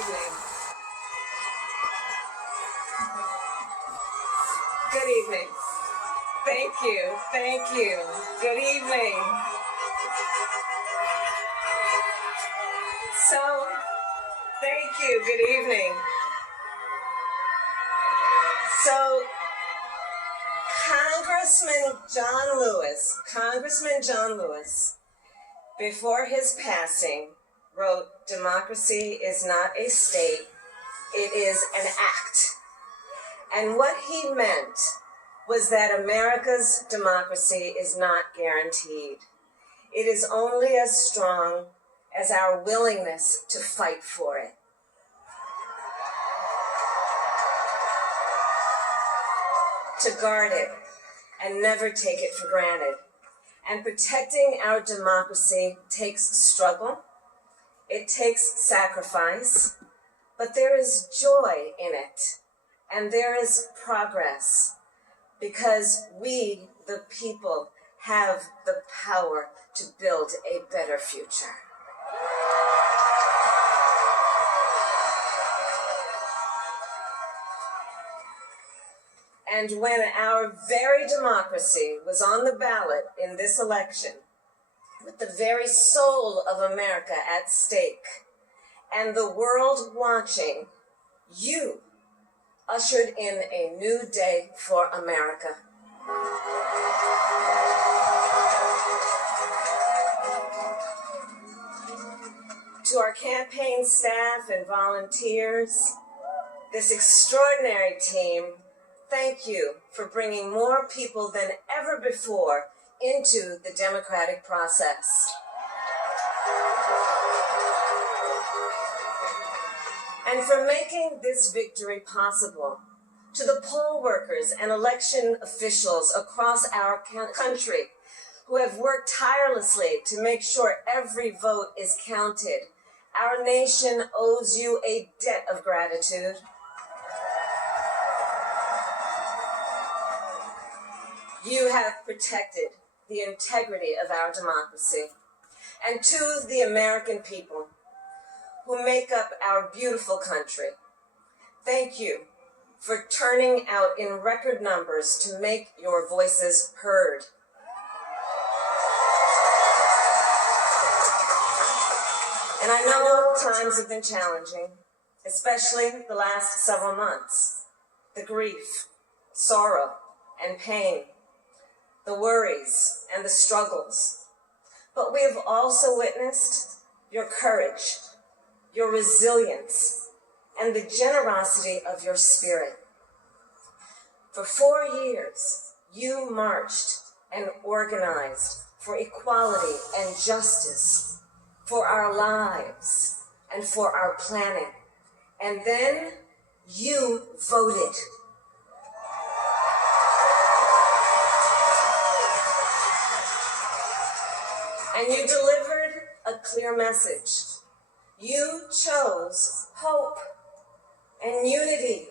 evening. Good evening. Thank you. Thank you. Good evening. So, thank you. Good evening. So, Congressman John Lewis, before his passing, wrote, "Democracy is not a state, it is an act." And what he meant was that America's democracy is not guaranteed. It is only as strong as our willingness to fight for it. To guard it and never take it for granted. And protecting our democracy takes struggle, it takes sacrifice, but there is joy in it, and there is progress, because we, the people, have the power to build a better future. And when our very democracy was on the ballot in this election, with the very soul of America at stake, and the world watching, you ushered in a new day for America. To our campaign staff and volunteers, this extraordinary team, thank you for bringing more people than ever before into the democratic process. And for making this victory possible. To the poll workers and election officials across our country who have worked tirelessly to make sure every vote is counted, our nation owes you a debt of gratitude. You have protected the integrity of our democracy. And to the American people who make up our beautiful country, thank you for turning out in record numbers to make your voices heard. And I know times have been challenging, especially the last several months. The grief, sorrow, and pain, the worries and the struggles. But we have also witnessed your courage, your resilience, and the generosity of your spirit. For 4 years, you marched and organized for equality and justice, for our lives and for our planet. And then you voted. And you delivered a clear message. You chose hope and unity,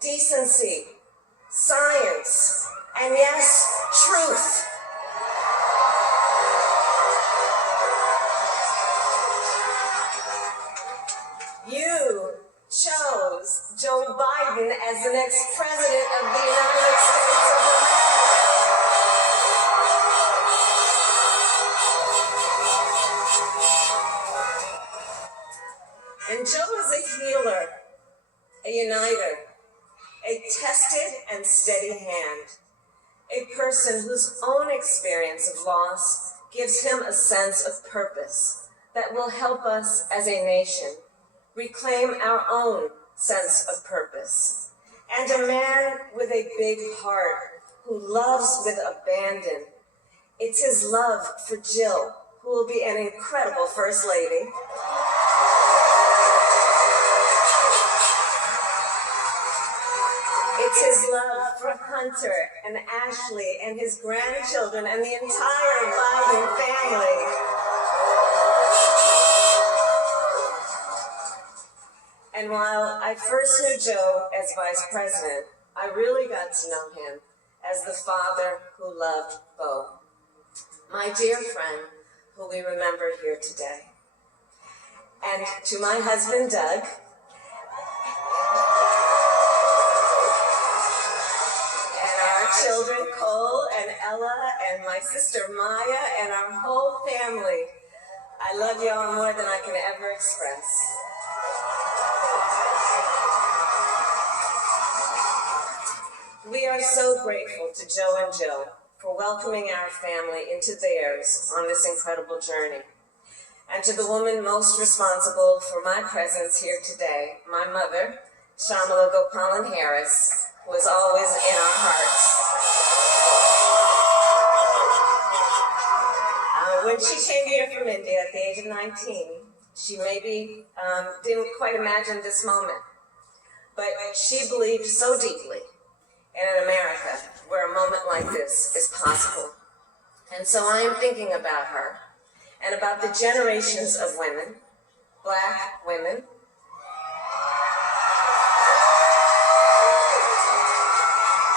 decency, science, and yes, truth. You chose Joe Biden as the next president of the United States of America. And Joe is a healer, a uniter, a tested and steady hand, a person whose own experience of loss gives him a sense of purpose that will help us as a nation reclaim our own sense of purpose. And a man with a big heart who loves with abandon. It's his love for Jill, who will be an incredible First Lady. It's his love for Hunter and Ashley and his grandchildren and the entire Biden family. And while I first knew Joe as vice president, I really got to know him as the father who loved Bo, my dear friend who we remember here today. And to my husband, Doug, and our children, Cole and Ella, and my sister Maya, and our whole family, I love y'all more than I can ever express. We are so grateful to Joe and Jill for welcoming our family into theirs on this incredible journey. And to the woman most responsible for my presence here today, my mother, Kamala Harris, who is always in our hearts. When she came here from India at the age of 19, she maybe didn't quite imagine this moment, but she believed so deeply in an America where a moment like this is possible. And so I am thinking about her and about the generations of women, Black women,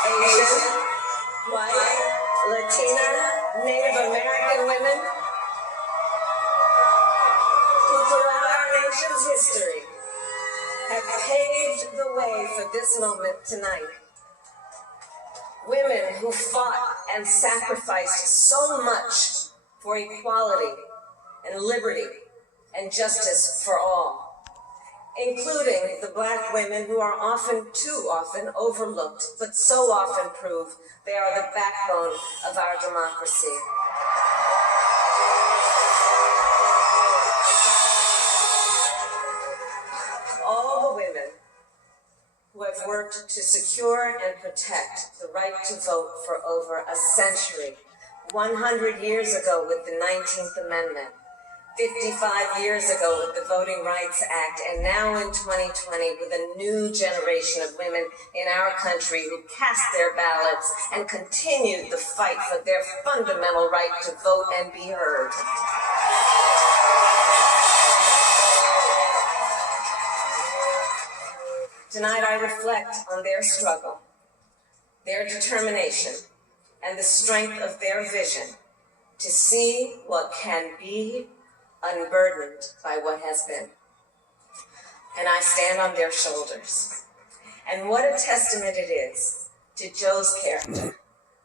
Asian, white, Latina, Native American women, who throughout our nation's history have paved the way for this moment tonight. Women who fought and sacrificed so much for equality and liberty and justice for all, including the Black women who are often, too often, overlooked, but so often prove they are the backbone of our democracy. All the women who have worked to secure and protect the right to vote for over a century, 100 years ago with the 19th Amendment, 55 years ago with the Voting Rights Act, and now in 2020 with a new generation of women in our country who cast their ballots and continued the fight for their fundamental right to vote and be heard. Tonight I reflect on their struggle, their determination, and the strength of their vision to see what can be unburdened by what has been. And I stand on their shoulders. And what a testament it is to Joe's character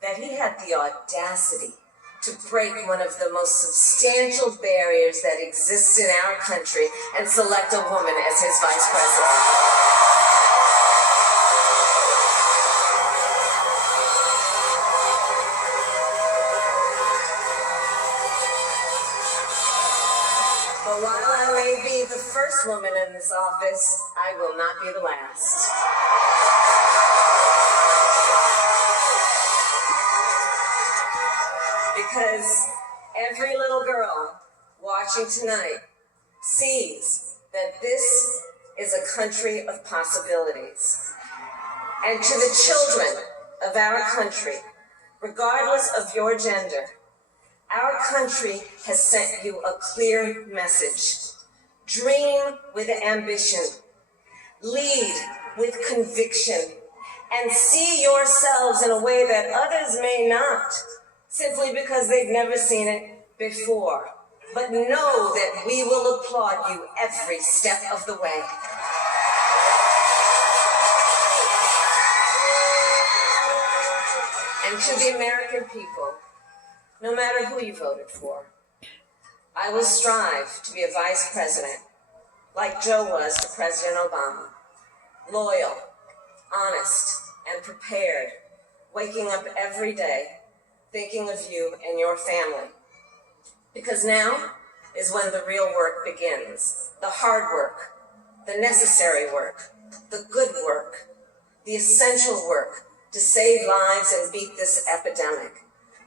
that he had the audacity to break one of the most substantial barriers that exists in our country and select a woman as his vice president. But while I may be the first woman in this office, I will not be the last. Because every little girl watching tonight sees that this is a country of possibilities. And to the children of our country, regardless of your gender, our country has sent you a clear message. Dream with ambition, lead with conviction, and see yourselves in a way that others may not, simply because they've never seen it before. But know that we will applaud you every step of the way. And to the American people, no matter who you voted for, I will strive to be a vice president like Joe was to President Obama. Loyal, honest, and prepared, waking up every day thinking of you and your family. Because now is when the real work begins. The hard work, the necessary work, the good work, the essential work to save lives and beat this epidemic,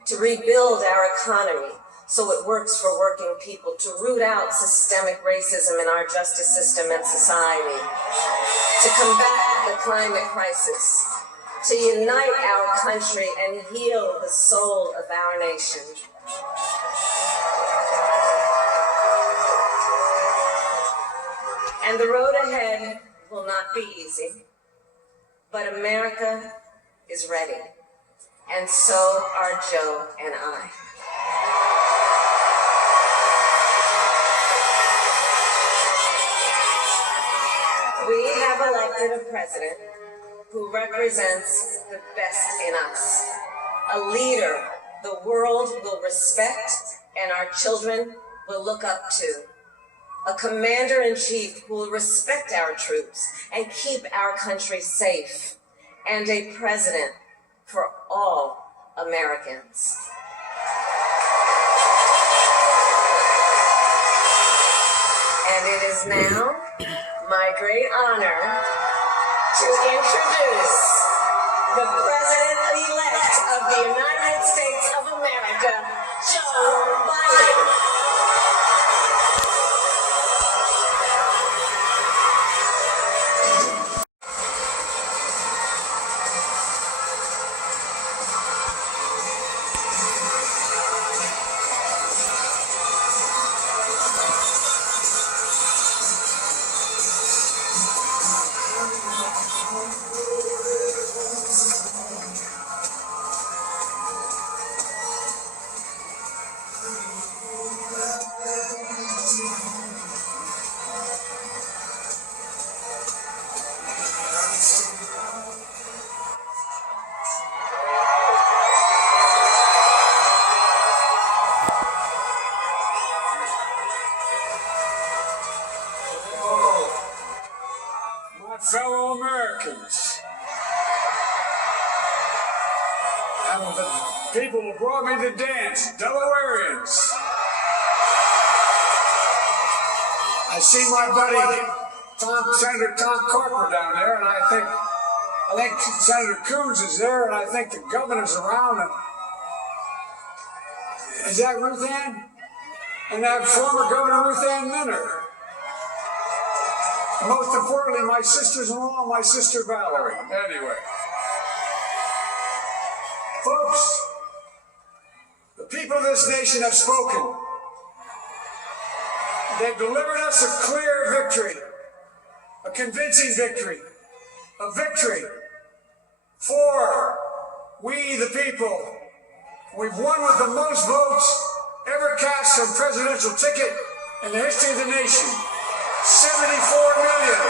to rebuild our economy so it works for working people, to root out systemic racism in our justice system and society, to combat the climate crisis, to unite our country and heal the soul of our nation. And the road ahead will not be easy, but America is ready, and so are Joe and I. elected a president who represents the best in us, a leader the world will respect and our children will look up to, a commander-in-chief who will respect our troops and keep our country safe, and a president for all Americans. And it is now my great honor to introduce the President-elect of the United States of America, Joe Biden. Fellow Americans, and the people who brought me to dance, Delawareans. I see my buddy Senator Tom Carper down there, and I think Senator Coons is there, and I think the governor's around. Is that Ruth Ann? And that former Governor Ruth Ann Minner. Most importantly, my sisters-in-law, my sister Valerie. Anyway. Folks, the people of this nation have spoken. They've delivered us a clear victory, a convincing victory, a victory for we the people. We've won with the most votes ever cast on a presidential ticket in the history of the nation. 74 million.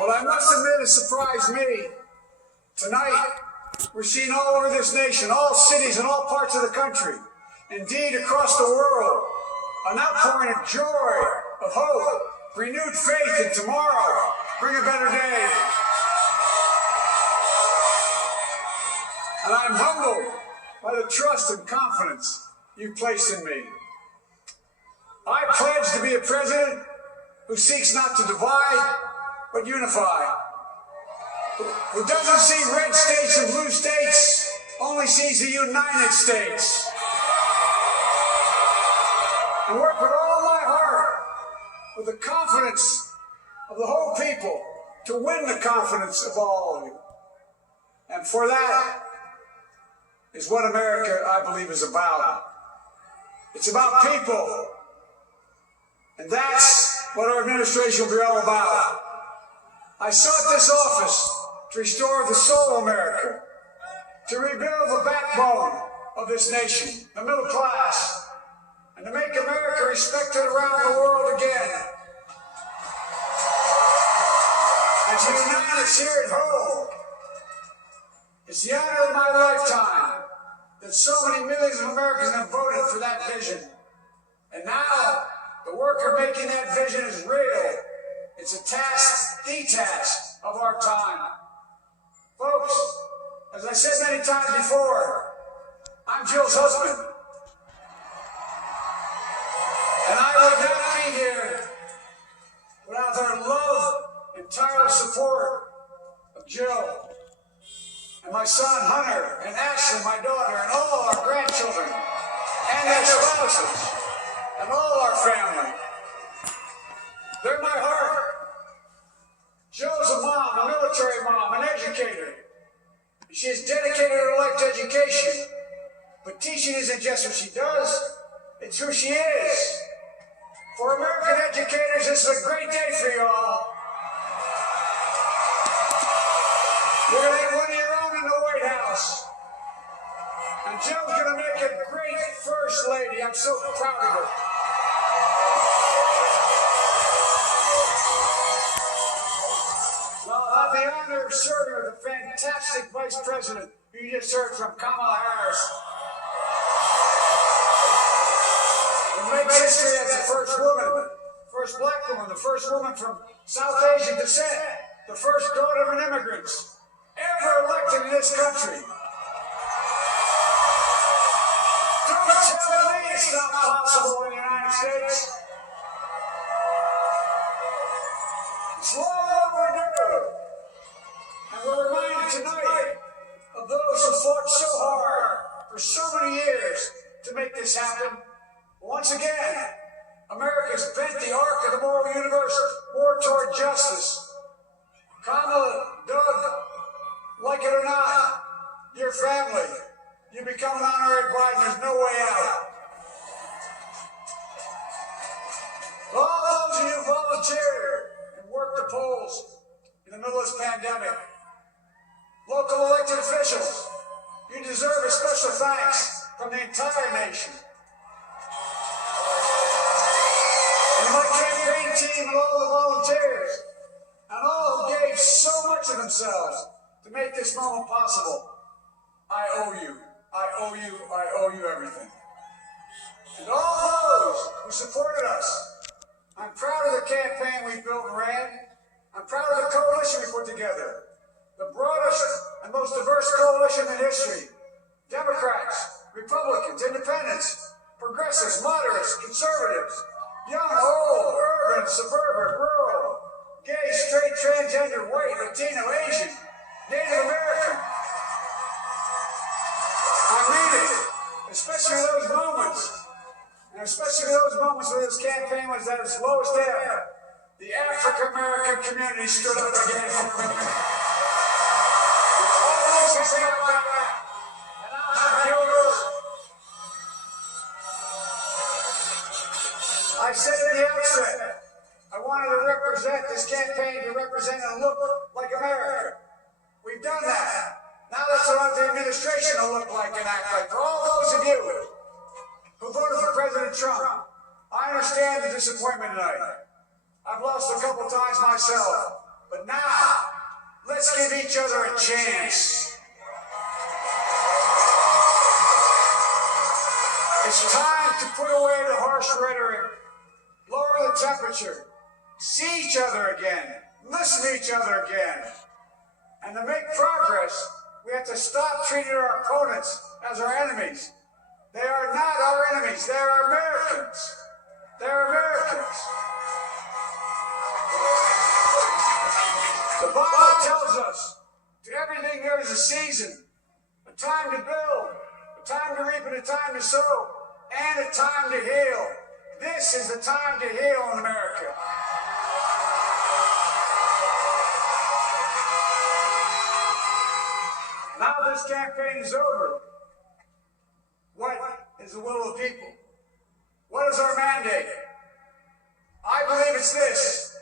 Well, I must admit it surprised me. Tonight, we're seeing all over this nation, all cities and all parts of the country, indeed across the world, an outpouring of joy, of hope, renewed faith in tomorrow, bring a better day. And I'm humbled by the trust and confidence you've placed in me. I pledge to be a president who seeks not to divide, but unify. Who doesn't see red states and blue states, only sees the United States. And work with all my heart, with the confidence of the whole people, to win the confidence of all of you. And for that is what America, I believe, is about. It's about people. And that's what our administration will be all about. I sought this office to restore the soul of America, to rebuild the backbone of this nation, the middle class, and to make America respected around the world again. And to unite us here at home. It's the honor of my lifetime that so many millions of Americans have voted for that vision. And now, the work of making that vision is real. It's a task, the task of our time. Folks, as I said many times before, I'm Jill's husband. And I would not be here without her love and tireless support of Jill. And my son Hunter, and Ashley, my daughter, and all our grandchildren, and their spouses, and all our family. They're my heart. Jill's a mom, a military mom, an educator. She has dedicated her life to education. But teaching isn't just what she does, it's who she is. For American educators, this is a great day for you all. You're going to have one of your own in the White House. And Jill's going to make a great first lady. I'm so proud of her. Well, I have the honor of serving with the fantastic Vice President who you just heard from, Kamala Harris. Who makes history as the first woman, first black woman, the first woman from South Asian descent, the first daughter of an immigrant ever elected in this country. Don't tell me it's not possible in the United States. It's long overdue. And we're reminded tonight of those who fought so hard for so many years to make this happen. Once again, America's bent the arc of the moral universe more toward justice. Kamala, Doug, like it or not, your family, you become an honorary bride and there's no way out. All those of you who volunteered and worked the polls in the middle of this pandemic, local elected officials, you deserve a special thanks from the entire nation. And my campaign team and all the volunteers, and all who gave so much of themselves to make this moment possible, I owe you. I owe you. I owe you everything. And all those who supported us, I'm proud of the campaign we built and ran. I'm proud of the coalition we put together. The broadest and most diverse coalition in history. Democrats, Republicans, Independents, Progressives, Moderates, Conservatives, young, old, urban, suburban, rural, gay, straight, transgender, white, Latino, Asian, Native American. I mean it, especially those moments, and especially those moments when this campaign was at its lowest ebb. The African American community stood up again for me. All those who say about that, and I'm yours. I said at the outset, I wanted to represent this campaign to represent and look like America. We've done that. Now let's allow the administration to look like and act like. For all those of you who voted for President Trump, I understand the disappointment tonight. I've lost a couple times myself. But now, let's give each other a chance. It's time to put away the harsh rhetoric, lower the temperature, see each other again, listen to each other again. And to make progress, we have to stop treating our opponents as our enemies. They are not our enemies. They are Americans. They're Americans. The Bible tells us to everything there is a season, a time to build, a time to reap, and a time to sow, and a time to heal. This is the time to heal in America. Now this campaign is over. What is the will of the people? What is our mandate? I believe it's this.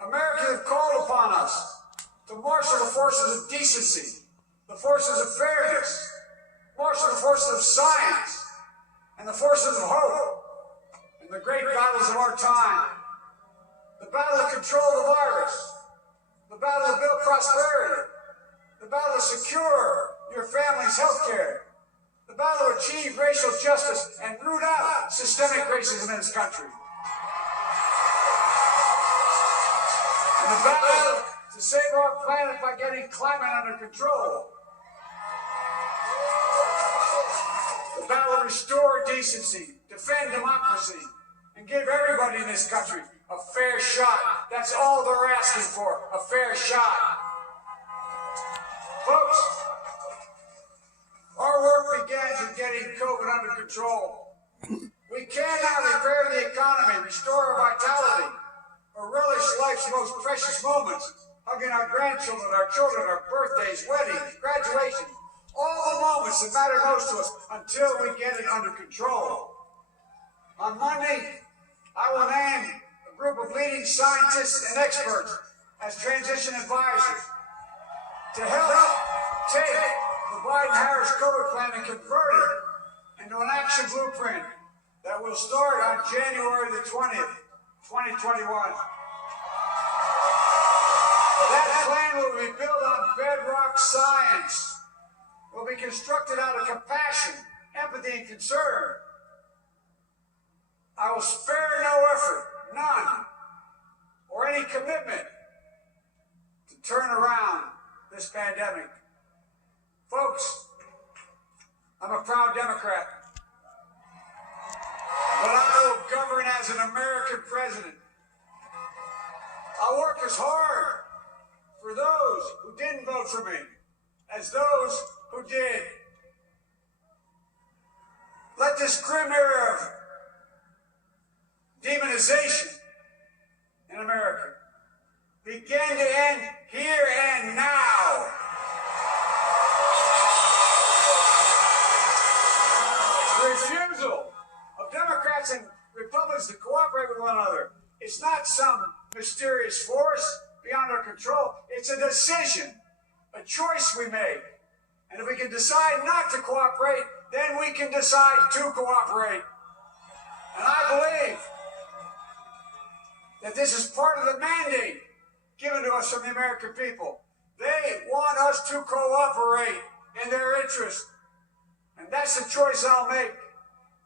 Americans have called upon us to marshal the forces of decency, the forces of fairness, marshal the forces of science, and the forces of hope in the great battles of our time. The battle to control the virus, the battle to build prosperity, the battle to secure your family's health care, the battle to achieve racial justice and root out systemic racism in this country. And the battle to save our planet by getting climate under control. The battle to restore decency, defend democracy, and give everybody in this country a fair shot. That's all they're asking for, a fair shot. Folks, our work begins with getting COVID under control. We cannot repair the economy, restore our vitality, or relish life's most precious moments, hugging our grandchildren, our children, our birthdays, weddings, graduations, all the moments that matter most to us until we get it under control. On Monday, I will name a group of leading scientists and experts as transition advisors to help take the Biden-Harris COVID plan and convert it into an action blueprint that will start on January the 20th 2021. That plan will be built on bedrock science. It will be constructed out of compassion, empathy, and concern. I will spare no effort, none, or any commitment to turn around this pandemic. Folks, I'm a proud Democrat, but I will govern as an American president. I'll work as hard for those who didn't vote for me as those who did. Let this grim era of demonization in America begin to end here and now. The refusal of Democrats and Republicans to cooperate with one another is not some mysterious force beyond our control. It's a decision, a choice we make. And if we can decide not to cooperate, then we can decide to cooperate. And I believe that this is part of the mandate given to us from the American people. They want us to cooperate in their interest. And that's the choice I'll make.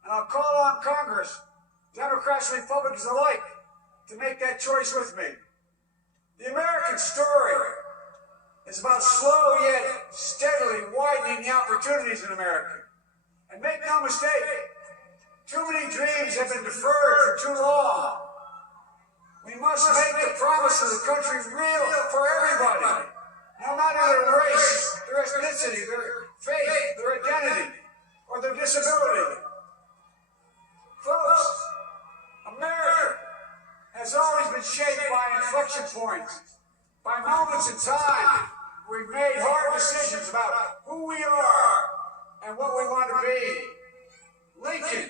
And I'll call on Congress, Democrats and Republicans alike, to make that choice with me. The American story is about slow yet steadily widening the opportunities in America. And make no mistake, too many dreams have been deferred for too long. We must make the promise of the country real for everybody, no matter their race, their ethnicity, their faith, their identity, or their disability. Folks, America has always been shaped by inflection points, by moments in time where we've made hard decisions about who we are and what we want to be. Lincoln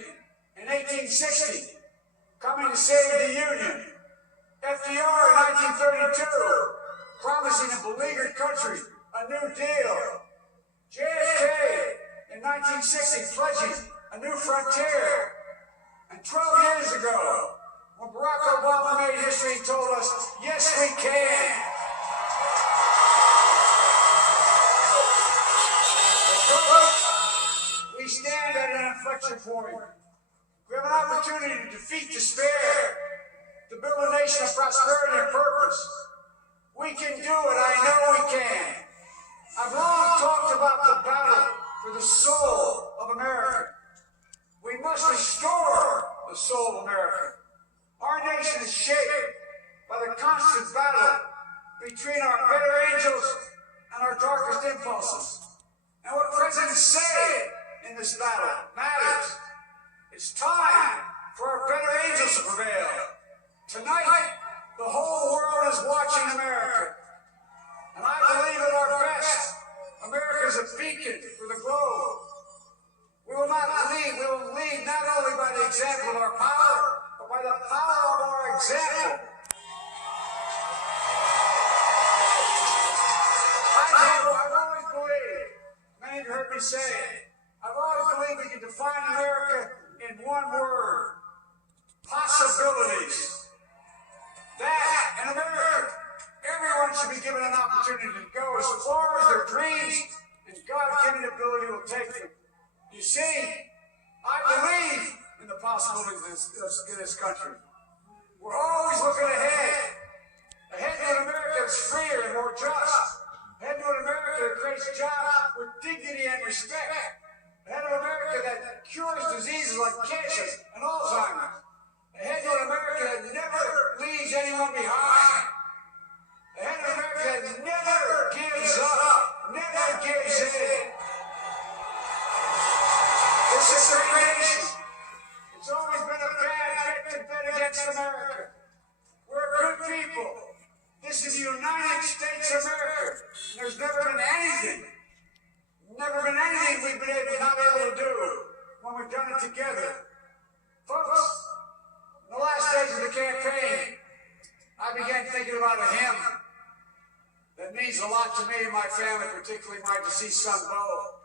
in 1860, coming to save the Union. FDR in 1932, promising a beleaguered country a new deal. JFK in 1960, pledging a new frontier. And 12 years ago, when Barack Obama made history, he told us, yes, we can. We stand at an inflection point. We have an opportunity to defeat despair, to build a nation of prosperity and purpose. We can do it. I know we can. I've long talked about the battle for the soul of America. We must restore the soul of America. Our nation is shaped by the constant battle between our better angels and our darkest impulses. And what presidents say in this battle matters. It's time for our better angels to prevail. Tonight, the whole world is watching America. And I believe at our best, America is a beacon for the globe. We will lead not only by the example of our power, but by the power of our example. I've always believed, many of you heard me say it, I've always believed we can define America in one word: possibilities. That, in America, everyone should be given an opportunity to go as far as their dreams and God-given ability will take them. You see, I believe in the possibilities of this country. We're always looking ahead to an America that's freer and more just, ahead to an America that creates jobs with dignity and respect, ahead of an America that cures diseases like cancer and Alzheimer's, ahead to an America that never leaves anyone behind, ahead of an America that never gives up, never gives in. This is a great nation. It's always been a bad bit to bet against America. We're good people. This is the United States of America. And there's never been anything we've been not able to do when we've done it together. Folks, in the last days of the campaign, I began thinking about a hymn that means a lot to me and my family, particularly my deceased son, Bo.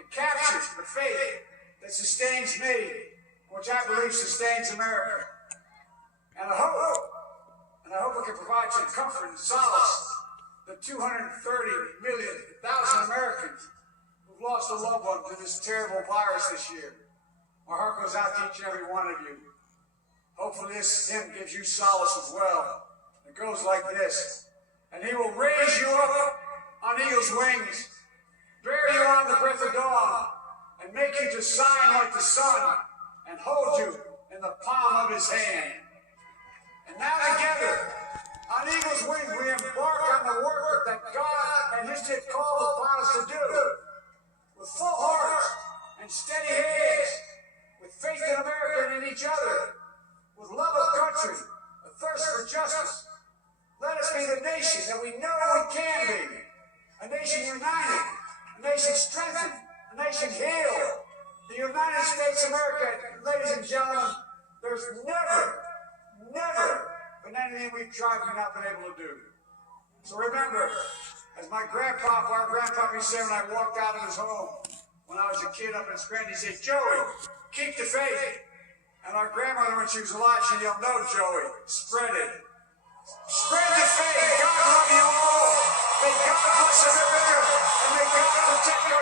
It captures the faith that sustains me, which I believe sustains America. And I hope we can provide some comfort and solace to the 230,000 Americans who've lost a loved one to this terrible virus this year. My heart goes out to each and every one of you. Hopefully this hymn gives you solace as well. It goes like this. And he will raise you up on eagle's wings, bear you on the breath of dawn, and make you to shine like the sun, and hold you in the palm of his hand. And now together, on eagle's wings, we embark on the work that God and his did call upon us to do, with full hearts and steady hands, with faith in America and in each other, with love of country, a thirst for justice. Let us be the nation that we know we can be. A nation united, a nation strengthened, a nation healed. The United States of America, ladies and gentlemen, there's never been anything we've tried we've not been able to do. So remember, as our grandpa said when I walked out of his home when I was a kid up in Scranton, he said, "Joey, keep the faith." And our grandmother, when she was alive, she yelled, "No, Joey, spread it. Spread the faith. God love you all. May God bless America, and may God protect our